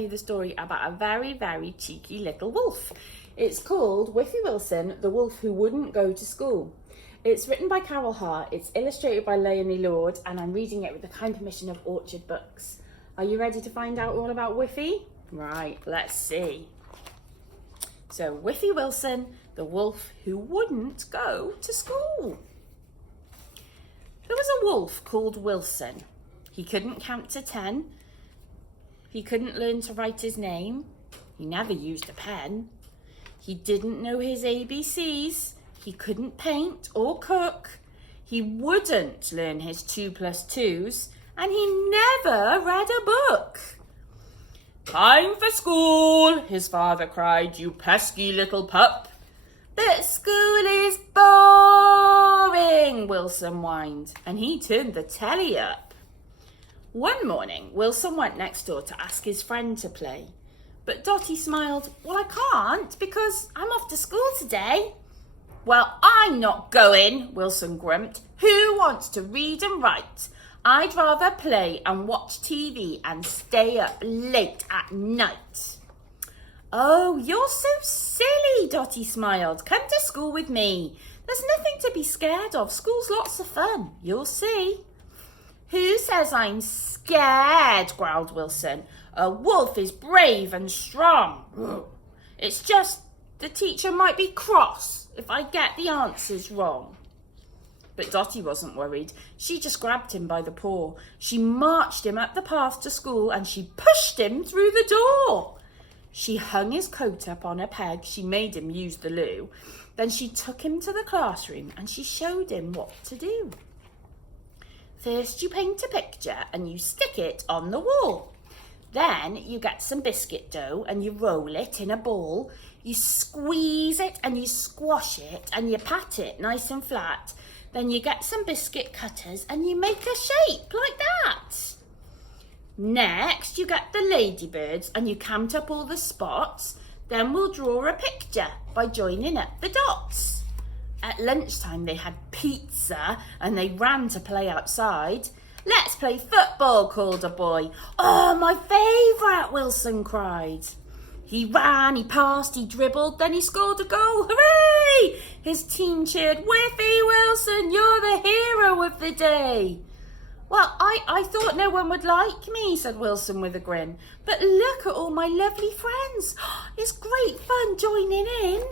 tell you the story about a very, very cheeky little wolf. It's called Whiffy Wilson, the wolf who wouldn't go to school. It's written by Caryl Hart, it's illustrated by Leonie Lord, and I'm reading it with the kind permission of Orchard Books. Are you ready to find out all about Whiffy? Right, let's see. So, Whiffy Wilson, the wolf who wouldn't go to school. There was a wolf called Wilson. He couldn't count to 10. He couldn't learn to write his name. He never used a pen. He didn't know his ABCs. He couldn't paint or cook. He wouldn't learn his 2 plus 2s. And he never read a book. "Time for school," his father cried, "you pesky little pup." "But school is boring," Wilson whined, and he turned the telly up. One morning, Wilson went next door to ask his friend to play. But Dotty smiled. "Well, I can't because I'm off to school today." "Well, I'm not going," Wilson grumped. "Who wants to read and write? I'd rather play and watch TV and stay up late at night." "Oh, you're so silly," Dotty smiled. "Come to school with me. There's nothing to be scared of. School's lots of fun. You'll see." "Who says I'm scared?" growled Wilson. "A wolf is brave and strong. It's just the teacher might be cross if I get the answers wrong." But Dotty wasn't worried. She just grabbed him by the paw. She marched him up the path to school and she pushed him through the door. She hung his coat up on a peg. She made him use the loo. Then she took him to the classroom and she showed him what to do. "First you paint a picture and you stick it on the wall. Then you get some biscuit dough and you roll it in a ball. You squeeze it and you squash it and you pat it nice and flat. Then you get some biscuit cutters and you make a shape like that. Next, you get the ladybirds and you count up all the spots. Then we'll draw a picture by joining up the dots." At lunchtime, they had pizza and they ran to play outside. "Let's play football," called a boy. "Oh, my favourite," Wilson cried. He ran, he passed, he dribbled, then he scored a goal. Hooray! His team cheered, "Whiffy Wilson, you're the hero of the day." "Well, I thought no one would like me," said Wilson with a grin. "But look at all my lovely friends. It's great fun joining in."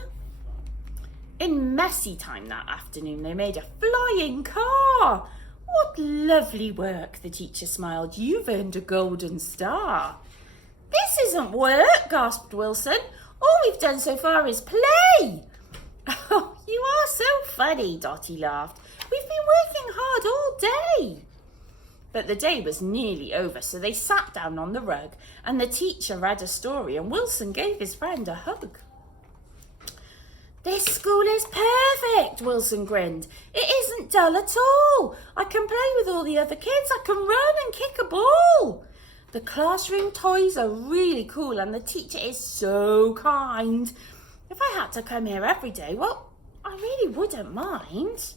In messy time that afternoon, they made a flying car. "What lovely work," the teacher smiled. "You've earned a golden star." "This isn't work," gasped Wilson. "All we've done so far is play." "Oh, you are so funny," Dotty laughed. "We've been working hard all day." But the day was nearly over, so they sat down on the rug and the teacher read a story and Wilson gave his friend a hug. "This school is perfect," Wilson grinned. "It isn't dull at all. I can play with all the other kids. I can run and kick a ball. The classroom toys are really cool and the teacher is so kind. If I had to come here every day, well, I really wouldn't mind."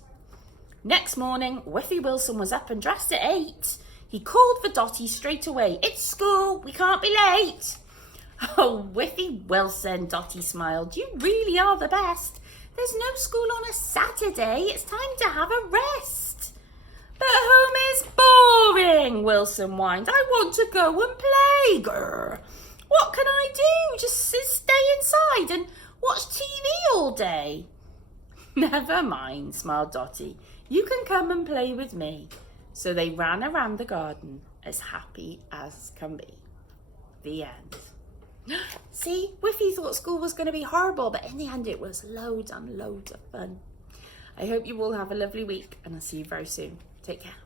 Next morning, Whiffy Wilson was up and dressed at 8. He called for Dotty straight away. "It's school, we can't be late." "Oh, Whiffy Wilson," Dotty smiled. "You really are the best. There's no school on a Saturday. It's time to have a rest." "But home is boring," Wilson whined. "I want to go and play. Grr. What can I do? Just stay inside and watch TV all day." "Never mind," smiled Dotty. "You can come and play with me." So they ran around the garden as happy as can be. The end. See, Whiffy thought school was going to be horrible, but in the end it was loads and loads of fun. I hope you all have a lovely week and I'll see you very soon. Take care.